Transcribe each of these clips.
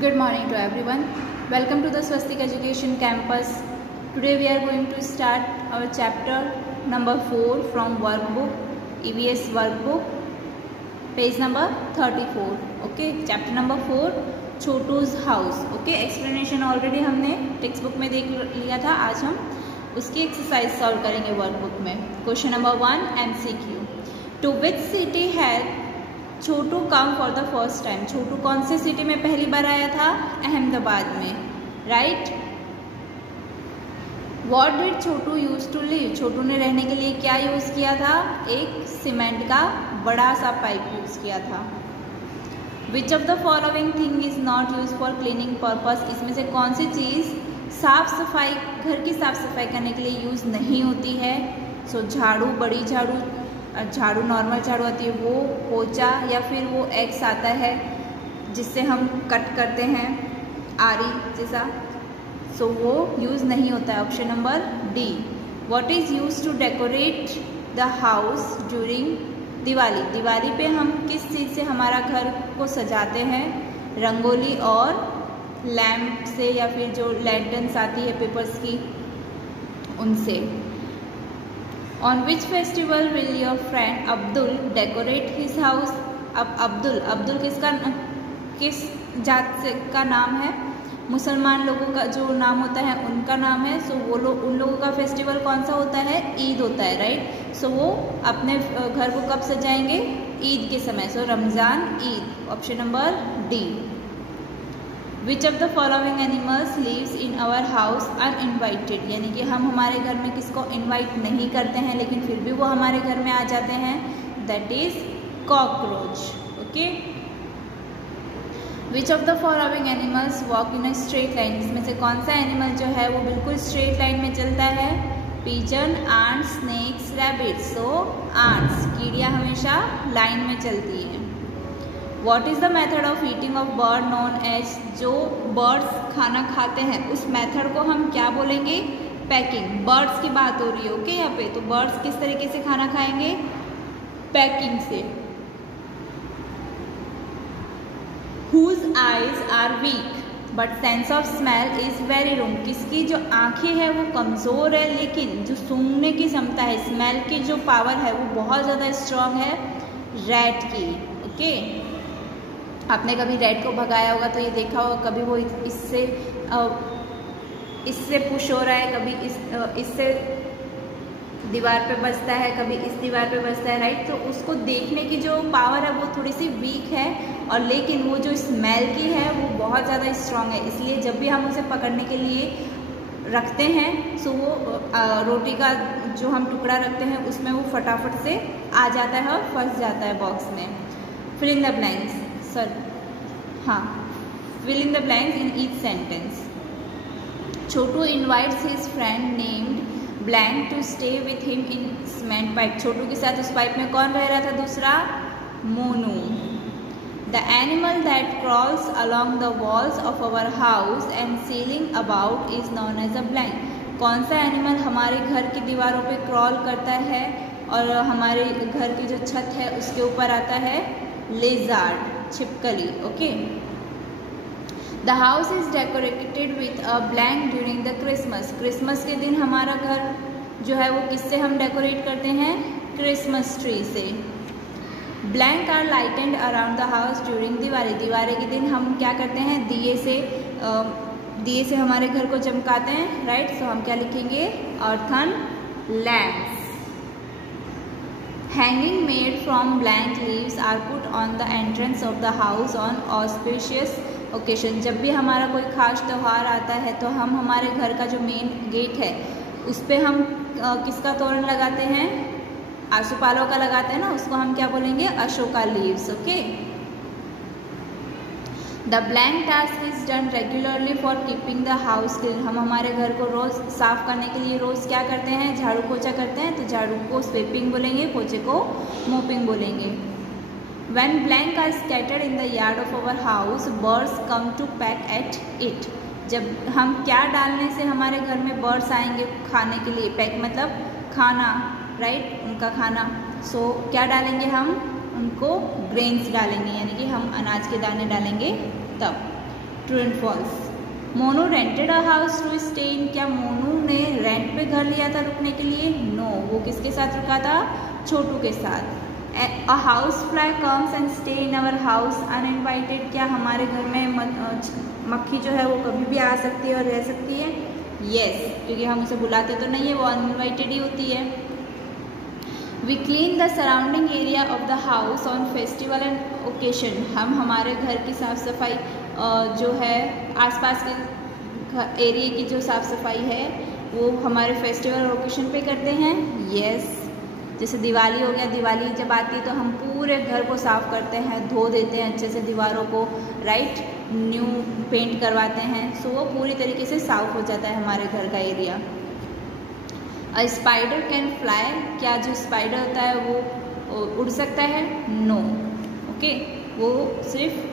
Good morning to everyone. Welcome to the Swastik Education Campus. Today we are going to start our chapter number 4 from workbook, EVS workbook, page number 34. Okay, chapter number 4, Chhotu's house. Okay, explanation already हमने text book में देख लिया था. आज हम उसकी exercise solve करेंगे workbook में. Question number 1 MCQ. To which city had Chhotu come for the first time? Chhotu कौन सी सिटी में पहली बार आया था? अहमदाबाद में, right. What did Chhotu use to live? Chhotu ने रहने के लिए क्या यूज किया था? एक सीमेंट का बड़ा सा पाइप यूज किया था. विच of the following thing is not use for cleaning purpose? इसमें से कौन सी चीज़ साफ सफाई, घर की साफ सफाई करने के लिए यूज नहीं होती है? सो झाड़ू, बड़ी झाड़ू, झाड़ू नॉर्मल झाड़ू आती है वो, पोचा, या फिर वो एक्स आता है जिससे हम कट करते हैं आरी जैसा, सो वो यूज़ नहीं होता है. Option number D. What is use to decorate the house during Diwali? Diwali पे हम किस चीज़ से हमारा घर को सजाते हैं? रंगोली और लैम्प से, या फिर जो लैंटर्न्स आती है पेपर्स की, उनसे. On which festival will your friend Abdul decorate his house? अब अब्दुल किस जात से का नाम है? मुसलमान लोगों का जो नाम होता है उनका नाम है. सो वो लोग, उन लोगों का फेस्टिवल कौन सा होता है? ईद होता है, राइट. सो वो अपने घर को कब सजाएंगे? ईद के समय. So Ramzan, Eid. Option number D. Which of the following animals lives in our house uninvited? यानी कि हम हमारे घर में किसको इनवाइट नहीं करते हैं लेकिन फिर भी वो हमारे घर में आ जाते हैं. That is cockroach. Okay. Which of the following animals walk in a straight line? इसमें से कौन सा एनिमल जो है वो बिल्कुल स्ट्रेट लाइन में चलता है? Pigeon, ants, snakes, rabbits. So ants, कीड़ियाँ हमेशा लाइन में चलती हैं. What is the method of eating of bird known as? जो बर्ड्स खाना खाते हैं उस मैथड को हम क्या बोलेंगे? पैकिंग. बर्ड्स की बात हो रही है, ओके. यहाँ पे तो बर्ड्स किस तरीके से खाना खाएंगे? पैकिंग से. Whose eyes are weak but sense of smell is very room? किसकी जो आंखें हैं वो कमज़ोर है लेकिन जो सूंघने की क्षमता है, स्मेल की जो पावर है वो बहुत ज़्यादा स्ट्रांग है? रैट की. ओके. आपने कभी रैट को भगाया होगा तो ये देखा होगा, कभी वो इससे पुश हो रहा है, कभी इससे दीवार पे बसता है, कभी इस दीवार पे बसता है, राइट. तो उसको देखने की जो पावर है वो थोड़ी सी वीक है, और लेकिन वो जो स्मेल की है वो बहुत ज़्यादा स्ट्रांग है. इसलिए जब भी हम उसे पकड़ने के लिए रखते हैं सो वो रोटी का जो हम टुकड़ा रखते हैं उसमें वो फटाफट से आ जाता है और फंस जाता है बॉक्स में. Fill in the blanks. fill in the blanks in each sentence. Chhotu invites his friend named blank to stay with him in cement pipe. छोटू के साथ उस पाइप में कौन रह रहा था? दूसरा, Monu. The animal that crawls along the walls of our house and ceiling about is known as a blank. कौन सा एनिमल हमारे घर की दीवारों पे क्रॉल करता है और हमारे घर की जो छत है उसके ऊपर आता है? लेजार्ड, छिपकली. Okay. The house is decorated with a blank during the Christmas. Christmas के दिन हमारा घर जो है वो किससे हम डेकोरेट करते हैं? क्रिसमस ट्री से. Blank are lighted around the house during Diwali. Diwali के दिन हम क्या करते हैं? दिए से हमारे घर को चमकाते हैं, राइट. सो हम क्या लिखेंगे? Earthen lamps. Hanging made from blank leaves are put on the entrance of the house on auspicious occasion. जब भी हमारा कोई खास त्यौहार आता है तो हम हमारे घर का जो मेन गेट है उस पर हम किसका तोरण लगाते हैं? आसोपालव का लगाते हैं ना, उसको हम क्या बोलेंगे? Ashoka leaves. Okay. The blank task is done regularly for keeping the house clean. हम हमारे घर को रोज़ साफ करने के लिए रोज़ क्या करते हैं? झाड़ू पोछा करते हैं. तो झाड़ू को स्वीपिंग बोलेंगे, पोछे को मोपिंग बोलेंगे. When blank are scattered in the yard of our house birds come to peck at it. जब हम क्या डालने से हमारे घर में बर्ड्स आएंगे खाने के लिए? पैक मतलब खाना, राइट, उनका खाना. सो क्या डालेंगे हम? उनको ग्रेन्स डालेंगे, यानी कि हम अनाज के दाने डालेंगे तब. True and false. Monu rented a house to stay in, क्या मोनू ने रेंट पे घर लिया था रुकने के लिए? नो, वो किसके साथ रुका था? छोटू के साथ। A house fly comes and stay in our house uninvited, क्या हमारे घर में मक्खी जो है वो कभी भी आ सकती है और रह सकती है? यस, क्योंकि हम उसे बुलाते तो नहीं है, वो अनइनवाइटेड ही होती है। We clean the surrounding area of the house on festival and occasion, हम हमारे घर की साफ़ सफाई जो है आसपास के एरिया की जो साफ़ सफाई है वो हमारे फेस्टिवल और ओकेशन पे करते हैं। यस, जैसे दिवाली हो गया, दिवाली जब आती है तो हम पूरे घर को साफ़ करते हैं, धो देते हैं अच्छे से दीवारों को, राइट, न्यू पेंट करवाते हैं, सो वो पूरी तरीके से साफ़ हो जाता है हमारे घर का area. A spider can fly, क्या जो स्पाइडर होता है वो उड़ सकता है? नो, ओके, वो सिर्फ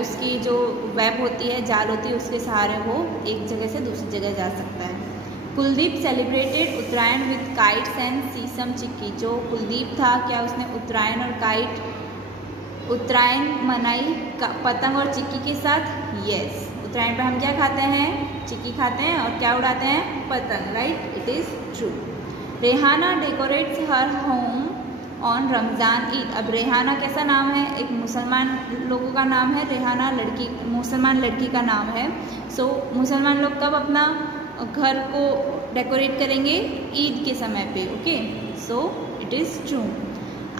उसकी जो वेब होती है, जाल होती है, उसके सहारे वो एक जगह से दूसरी जगह जा सकता है। Kuldeep celebrated Uttarayan with kites and sesame chikki, जो कुलदीप था क्या उसने उत्तरायण और काइट उत्तरायण मनाई पतंग और चिक्की के साथ? यस, उत्तरायण पर हम क्या खाते हैं? चिक्की खाते हैं, और क्या उड़ाते हैं? पतंग, right, it is true. Rehana decorates her home on Ramzan Eid, अब रेहाना कैसा नाम है? एक मुसलमान लोगों का नाम है, रेहाना लड़की, मुसलमान लड़की का नाम है। सो मुसलमान लोग कब अपना घर को डेकोरेट करेंगे? ईद के समय पे, okay, so it is true.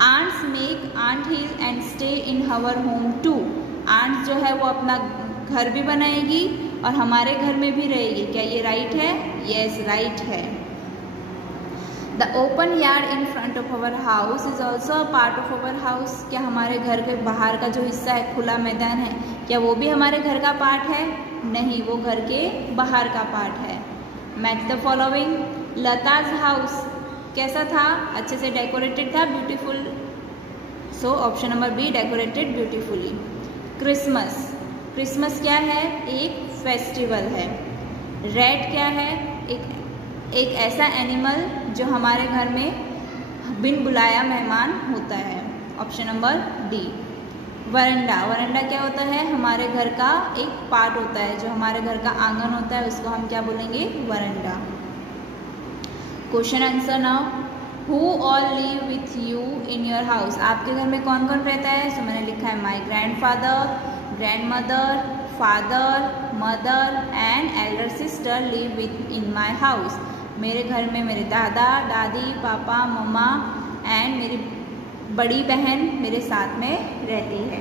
Ants make ant hill and stay in our home too, ant जो है वो अपना घर भी बनाएगी और हमारे घर में भी रहेगी, क्या ये राइट है? यस, राइट है। The open yard in front of our house is also a part of our house, क्या हमारे घर के बाहर का जो हिस्सा है, खुला मैदान है, क्या वो भी हमारे घर का पार्ट है? नहीं, वो घर के बाहर का पार्ट है। Match the following, Lata's house कैसा था? अच्छे से डेकोरेटेड था, beautiful, so option number B, decorated beautifully. Christmas, Christmas क्या है? एक फेस्टिवल है। रेड क्या है? एक ऐसा एनिमल जो हमारे घर में बिन बुलाया मेहमान होता है, option number D. Veranda, veranda क्या होता है? हमारे घर का एक पार्ट होता है, जो हमारे घर का आंगन होता है उसको हम क्या बोलेंगे? Veranda. Question answer now, who all live with you in your house, आपके घर में कौन कौन रहता है? सो मैंने लिखा है माई grandfather, grandmother, father, mother and Elder sister live with in my house, मेरे घर में मेरे दादा, दादी, पापा, मम्मा एंड मेरी बड़ी बहन मेरे साथ में रहती है।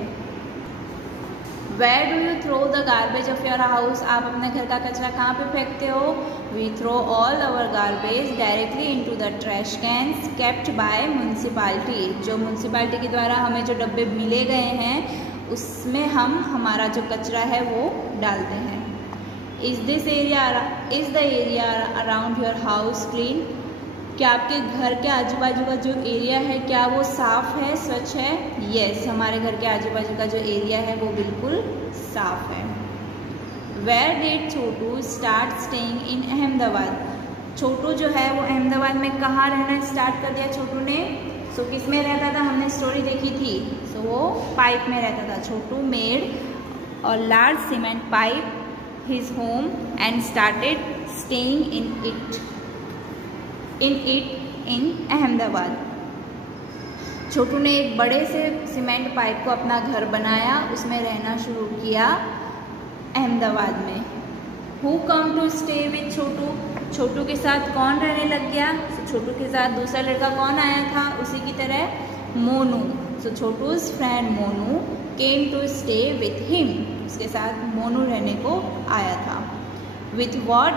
Where do you throw the garbage of your house, आप अपने घर का कचरा कहाँ पे फेंकते हो? We throw all our garbage directly into the trash cans kept by municipality, जो म्यूनसिपालिटी के द्वारा हमें जो डब्बे मिले गए हैं उसमें हम हमारा जो कचरा है वो डालते हैं। Is the area around your house clean, क्या आपके घर के आजू बाजू का जो एरिया है क्या वो साफ़ है, स्वच्छ है? यस, हमारे घर के आजू बाजू का जो एरिया है वो बिल्कुल साफ़ है। Where did Chhotu start staying in Ahmedabad, Chhotu जो है वो अहमदाबाद में कहाँ रहना स्टार्ट कर दिया छोटू ने? सो किस में रहता था? हमने स्टोरी देखी थी, सो वो पाइप में रहता था। Chhotu made our large cement pipe his home and started staying in Ahmedabad, Chhotu ने एक बड़े से सीमेंट पाइप को अपना घर बनाया, उसमें रहना शुरू किया अहमदाबाद में। Who come to stay with Chhotu, Chhotu के साथ कौन रहने लग गया? छोटू के साथ दूसरा लड़का कौन आया था? उसी की तरह Monu, so Chhotu's friend Monu came to stay with him, उसके साथ मोनू रहने को आया था। With what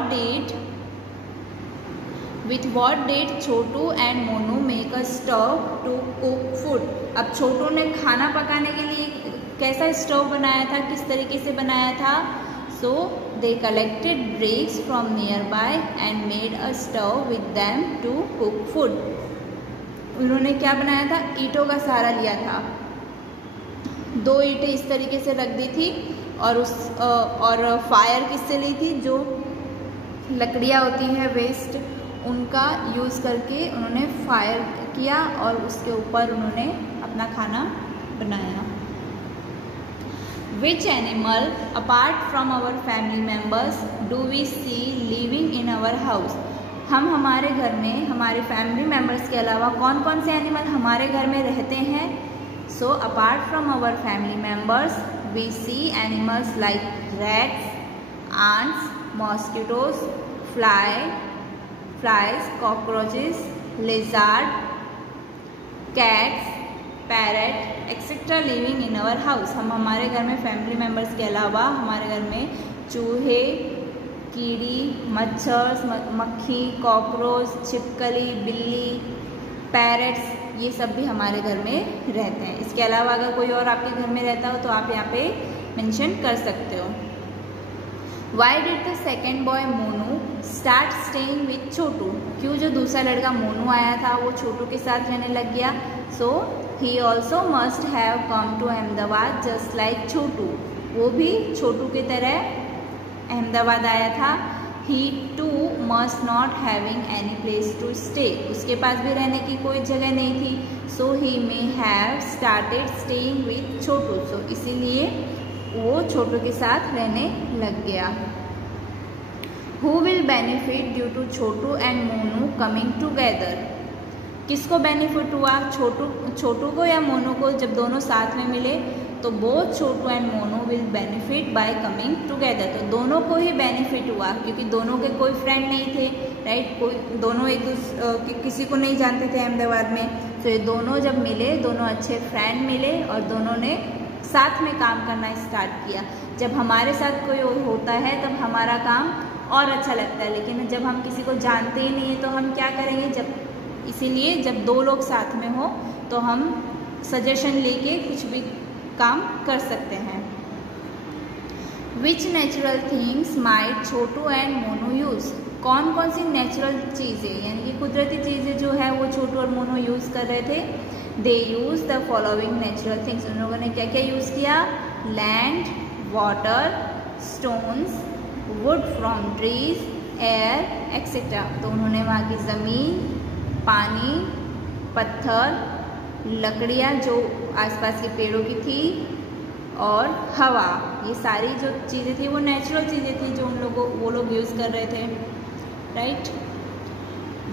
did Chhotu and Monu make a stove to cook food, अब छोटू ने खाना पकाने के लिए कैसा स्टोव बनाया था, किस तरीके से बनाया था? So they collected bricks from nearby and made a stove with them to cook food, उन्होंने क्या बनाया था? ईंटों का सहारा लिया था, 2 ईंटें इस तरीके से रख दी थी और फायर किससे ली थी? जो लकड़ियाँ होती हैं वेस्ट, उनका यूज़ करके उन्होंने फायर किया और उसके ऊपर उन्होंने अपना खाना बनाया। Which animal apart from our family members do we see living in our house. हम हमारे घर में हमारे फैमिली मेम्बर्स के अलावा कौन कौन से एनिमल हमारे घर में रहते हैं। So apart from our family members we see animals like rats, ants, mosquitoes, flies, cockroaches, lizard, cats, parrot, etc. living in our house। हम हमारे घर में फैमिली मेम्बर्स के अलावा हमारे घर में चूहे, कीड़ी, मच्छर, मक्खी, कॉकरोच, छिपकली, बिल्ली, पैरट्स, ये सब भी हमारे घर में रहते हैं। इसके अलावा अगर कोई और आपके घर में रहता हो तो आप यहाँ पे मेंशन कर सकते हो। Why did the second boy Monu start staying with छोटू। क्यों जो दूसरा लड़का मोनू आया था वो छोटू के साथ रहने लग गया। So he also must have come to Ahmedabad just like छोटू। वो भी छोटू की तरह अहमदाबाद आया था। He too must not having any place to stay। उसके पास भी रहने की कोई जगह नहीं थी। So he may have started staying with Chhotu. So इसीलिए वो छोटू के साथ रहने लग गया। Who will benefit due to Chhotu and Monu coming together. किसको बेनिफिट हुआ, छोटू को या मोनू को। जब दोनों साथ में मिले तो both Chhotu and Monu will benefit by coming together. तो दोनों को ही बेनिफिट हुआ क्योंकि दोनों के कोई फ्रेंड नहीं थे, राइट। कोई दोनों एक दूसरे किसी को नहीं जानते थे अहमदाबाद में। तो ये दोनों जब मिले, दोनों अच्छे फ्रेंड मिले और दोनों ने साथ में काम करना स्टार्ट किया। जब हमारे साथ कोई होता है तब हमारा काम और अच्छा लगता है, लेकिन जब हम किसी को जानते ही नहीं है तो हम क्या करेंगे। इसीलिए जब दो लोग साथ में हो तो हम सजेशन लेके कुछ भी काम कर सकते हैं। विच natural things might Chhotu and Monu use. कौन कौन सी नेचुरल चीज़ें यानी कि कुदरती चीज़ें जो है वो छोटू और मोनू यूज़ कर रहे थे। They use the following natural things. उन लोगों ने क्या क्या यूज़ किया। Land, water, stones, wood from trees, air etcetera. तो उन्होंने वहाँ की ज़मीन, पानी, पत्थर, लकड़ियाँ जो आसपास के पेड़ों की थी और हवा, ये सारी जो चीज़ें थी वो नेचुरल चीज़ें थी जो वो लोग यूज़ कर रहे थे, right.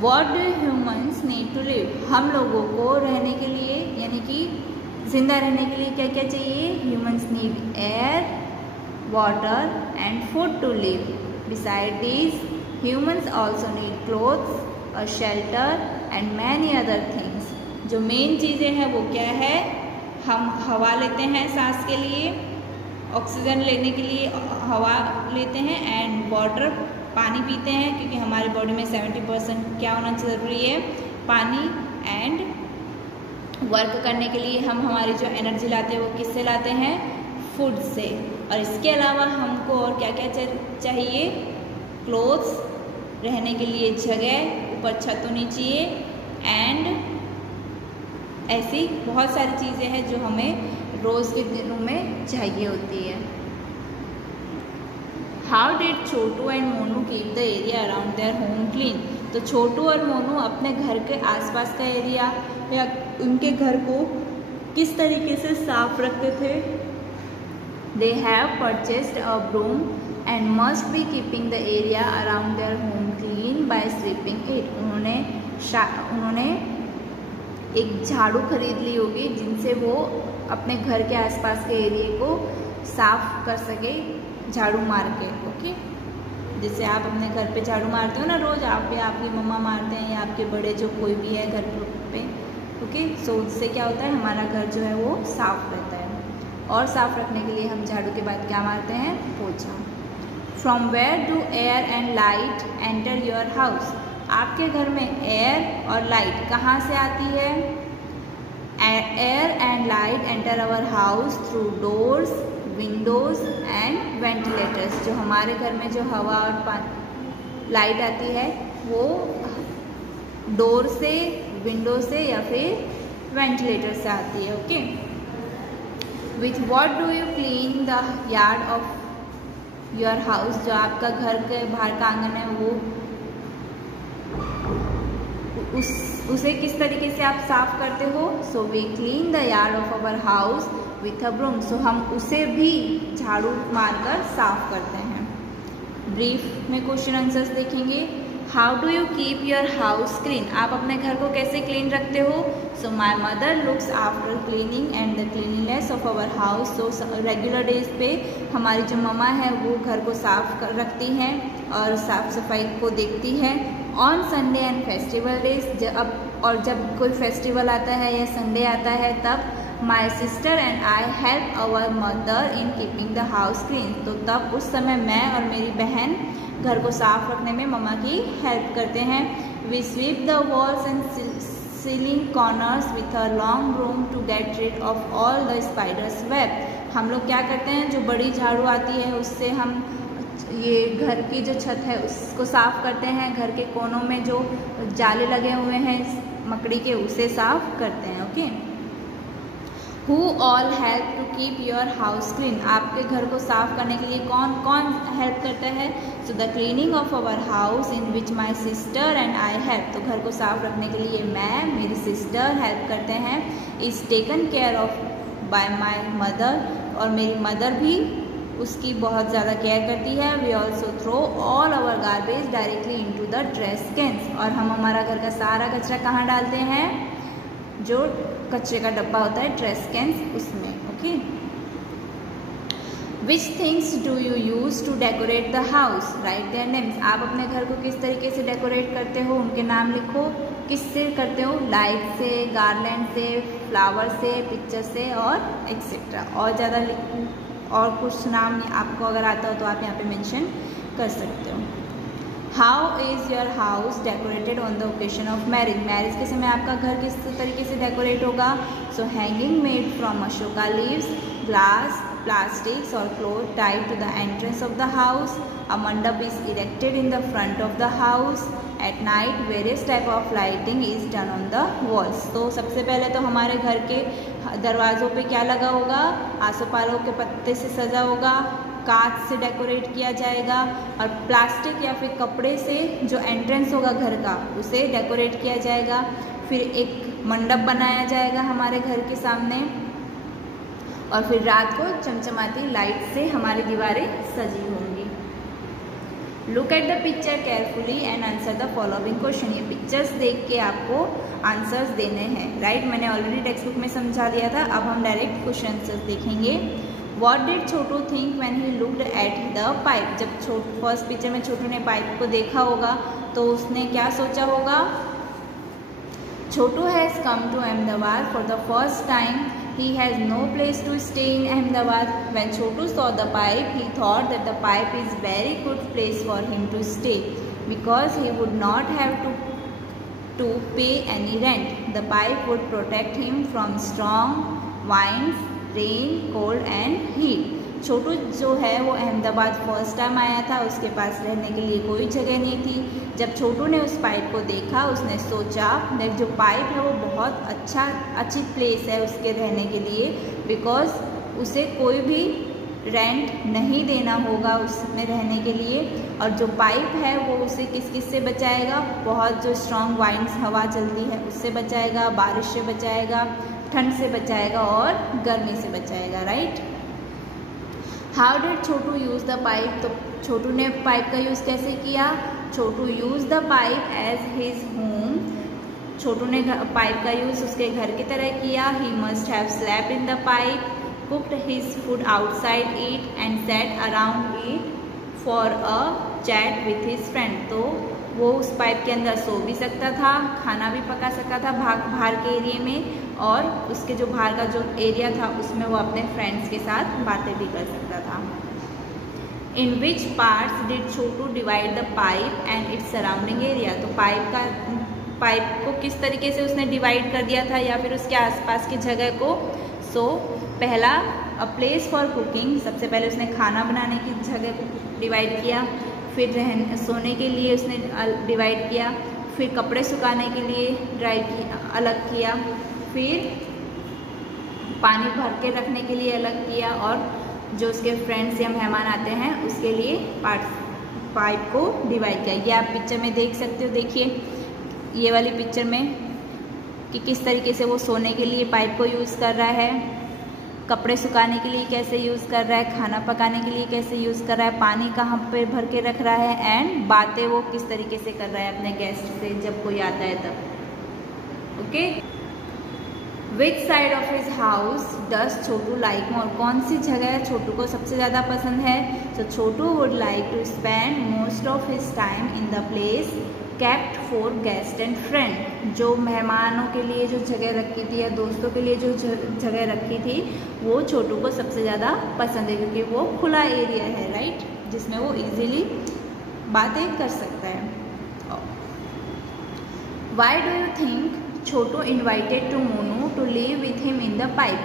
What do humans need to live। हम लोगों को रहने के लिए यानी कि जिंदा रहने के लिए क्या क्या चाहिए। Humans need air, water and food to live। Besides these, humans also need clothes, a shelter and many other things। जो मेन चीज़ें हैं वो क्या है। हम हवा लेते हैं सांस के लिए, ऑक्सीजन लेने के लिए हवा लेते हैं, एंड वाटर पानी पीते हैं क्योंकि हमारी बॉडी में 70% क्या होना ज़रूरी है, पानी। एंड वर्क करने के लिए हम हमारी जो एनर्जी लाते हैं वो किससे लाते हैं, फूड से। और इसके अलावा हमको और क्या क्या चाहिए, क्लोथ्स, रहने के लिए जगह, ऊपर छत होनी चाहिए, एंड ऐसी बहुत सारी चीज़ें हैं जो हमें रोज़ के दिनों में चाहिए होती है। How did Chhotu and Monu keep the area around their home clean. तो छोटू और मोनू अपने घर के आसपास का एरिया या उनके घर को किस तरीके से साफ रखते थे। They have purchased a broom and must be keeping the area around their home clean by sweeping it. उन्होंने एक झाड़ू खरीद ली होगी जिनसे वो अपने घर के आसपास के एरिया को साफ कर सके झाड़ू मार के। ओके, जैसे आप अपने घर पे झाड़ू मारते हो ना रोज़, आप या आपकी मम्मा मारते हैं या आपके बड़े जो कोई भी है घर पे। ओके, सो उससे क्या होता है, हमारा घर जो है वो साफ रहता है। और साफ रखने के लिए हम झाड़ू के बाद क्या मारते हैं, पोछा। From where do air and light enter your house. आपके घर में एयर और लाइट कहाँ से आती है। Air and light enter our house through doors, windows and ventilators. जो हमारे घर में जो हवा और लाइट आती है वो डोर से, विंडो से या फिर वेंटिलेटर से आती है। Okay, with what do you clean the yard of your house. जो आपका घर के बाहर का आंगन है वो उसे किस तरीके से आप साफ करते हो। So we clean the yard of our house with a broom, so हम उसे भी झाड़ू मारकर साफ करते हैं। ब्रीफ में क्वेश्चन आंसर्स देखेंगे। How do you keep your house clean, आप अपने घर को कैसे क्लीन रखते हो? So my mother looks after cleaning and the cleaningness of our house, so regular days पे हमारी जो मम्मा है वो घर को साफ रखती हैं और साफ सफाई को देखती है। On Sunday and festival days, जब कोई फेस्टिवल आता है या संडे आता है तब my sister and I help our mother in keeping the house clean, तो तब उस समय मैं और मेरी बहन घर को साफ रखने में मम्मा की हेल्प करते हैं। We sweep the walls and ceiling corners with a long broom to get rid of all the spiders web, हम लोग क्या करते हैं, जो बड़ी झाड़ू आती है उससे हम ये घर की जो छत है उसको साफ करते हैं, घर के कोनों में जो जाले लगे हुए हैं मकड़ी के उसे साफ करते हैं। Okay, Who all help to keep your house clean, आपके घर को साफ करने के लिए कौन कौन हेल्प करता है? So the cleaning of our house in which my sister and I help, तो घर को साफ रखने के लिए मैं, मेरी सिस्टर हेल्प करते हैं। is taken care of by my mother, और मेरी मदर भी उसकी बहुत ज़्यादा केयर करती है। We also throw all our garbage directly into the trash cans, और हम हमारा घर का सारा कचरा कहाँ डालते हैं? जो कचरे का डब्बा होता है ट्रैश कैंस, उसमें। Okay, which things do you use to decorate the house, write their names, आप अपने घर को किस तरीके से डेकोरेट करते हो, उनके नाम लिखो। किससे करते हो? लाइट से, गार्लैंड से, फ्लावर से, पिक्चर से और एक्सेट्रा। और ज़्यादा लिखो, और कुछ नाम आपको अगर आता हो तो आप यहाँ पे मेंशन कर सकते हो। How is your house decorated on the occasion of marriage, marriage के समय आपका घर किस तरीके से डेकोरेट होगा? So hanging made from Ashoka leaves, glass, plastics or cloth tied to the entrance of the house. A mandap is erected in the front of the house. At night various type of lighting is done on the walls. तो सबसे पहले तो हमारे घर के दरवाज़ों पे क्या लगा होगा? आसोपालव के पत्ते से सजा होगा, कांच से डेकोरेट किया जाएगा, और प्लास्टिक या फिर कपड़े से जो एंट्रेंस होगा घर का उसे डेकोरेट किया जाएगा। फिर एक मंडप बनाया जाएगा हमारे घर के सामने, और फिर रात को चमचमाती लाइट से हमारी दीवारें सजी होंगी। Look at the picture carefully and answer the following question, ये पिक्चर्स देख के आपको आंसर्स देने हैं, राइट। मैंने ऑलरेडी टेक्स्ट बुक में समझा दिया था, अब हम डायरेक्ट क्वेश्चन आंसर्स देखेंगे। What did Chhotu think when he looked at the pipe, जब फर्स्ट पिक्चर में छोटू ने पाइप को देखा होगा तो उसने क्या सोचा होगा? Chhotu has come to Ahmedabad for the first time, he has no place to stay in Ahmedabad. When Chotu saw the pipe, he thought that the pipe is very good place for him to stay because he would not have to pay any rent. The pipe would protect him from strong winds, rain, cold and heat. छोटू जो है वो Ahmedabad first time आया था, उसके पास रहने के लिए कोई जगह नहीं थी। जब छोटू ने उस पाइप को देखा उसने सोचा जो पाइप है वो बहुत अच्छी प्लेस है उसके रहने के लिए, बिकॉज उसे कोई भी रेंट नहीं देना होगा उसमें रहने के लिए, और जो पाइप है वो उसे किस से बचाएगा? बहुत जो स्ट्रॉन्ग वाइंड्स हवा चलती है उससे बचाएगा, बारिश से बचाएगा, ठंड से बचाएगा और गर्मी से बचाएगा, right. How did Chhotu use the pipe, तो छोटू ने पाइप का यूज़ कैसे किया? Chhotu use the pipe as his home, Chhotu ने पाइप का यूज़ उसके घर की तरह किया। He must have slept in the pipe, cooked his food outside it and sat around it for a chat with his friend, तो वो उस पाइप के अंदर सो भी सकता था, खाना भी पका सकता था बाहर के एरिया में, और उसके जो बाहर का जो एरिया था उसमें वो अपने फ्रेंड्स के साथ बातें भी कर सकता था। In which parts did Chhotu divide the pipe and its surrounding area, तो पाइप को किस तरीके से उसने डिवाइड कर दिया था या फिर उसके आसपास की जगह को? सो पहला अ प्लेस फॉर कुकिंग, सबसे पहले उसने खाना बनाने की जगह को डिवाइड किया, फिर सोने के लिए उसने डिवाइड किया, फिर कपड़े सुखाने के लिए अलग किया, फिर पानी भर के रखने के लिए अलग किया, और जो उसके फ्रेंड्स या मेहमान आते हैं उसके लिए पाइप को डिवाइड किया। ये आप पिक्चर में देख सकते हो, देखिए ये वाली पिक्चर में कि किस तरीके से वो सोने के लिए पाइप को यूज़ कर रहा है। कपड़े सुखाने के लिए कैसे यूज़ कर रहा है, खाना पकाने के लिए कैसे यूज़ कर रहा है, पानी कहाँ पे भर के रख रहा है, एंड बातें वो किस तरीके से कर रहा है अपने गेस्ट से जब कोई आता है तब। Okay, which side of his house does Chhotu like more, कौन सी जगह छोटू को सबसे ज़्यादा पसंद है। तो Chhotu would like to spend most of his time in the place kept for guest and friend, जो मेहमानों के लिए जो जगह रखी थी या दोस्तों के लिए जो जगह रखी थी वो छोटू को सबसे ज़्यादा पसंद है, क्योंकि वो खुला एरिया है, राइट, जिसमें वो इजीली बातें कर सकता है। Why do you think Chhotu invited to Monu to live with him in the pipe,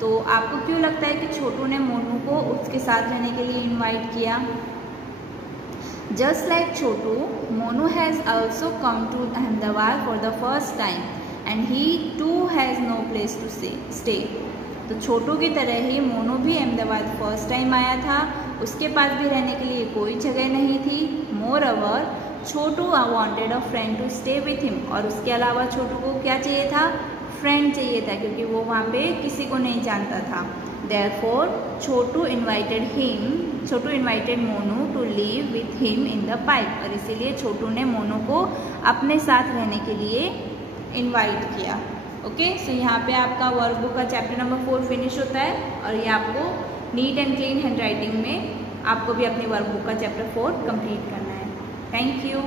तो आपको क्यों लगता है कि छोटू ने मोनू को उसके साथ रहने के लिए इन्वाइट किया। Just like Chotu, Monu has also come to Ahmedabad for the first time and he too has no place to stay. तो छोटू की तरह ही मोनू भी अहमदाबाद फर्स्ट टाइम आया था, उसके पास भी रहने के लिए कोई जगह नहीं थी। Moreover, Chhotu wanted a friend to stay with him, और उसके अलावा छोटू को क्या चाहिए था, फ्रेंड चाहिए था, क्योंकि वो वहाँ पे किसी को नहीं जानता था। Therefore, Chhotu invited Monu to live with him in the pipe, और इसीलिए छोटू ने मोनू को अपने साथ रहने के लिए इन्वाइट किया। ओके, सो यहाँ पे आपका वर्कबुक का चैप्टर नंबर 4 फिनिश होता है, और ये आपको neat and clean hand writing में आपको भी अपनी वर्कबुक का चैप्टर 4 कंप्लीट करना है। Thank you.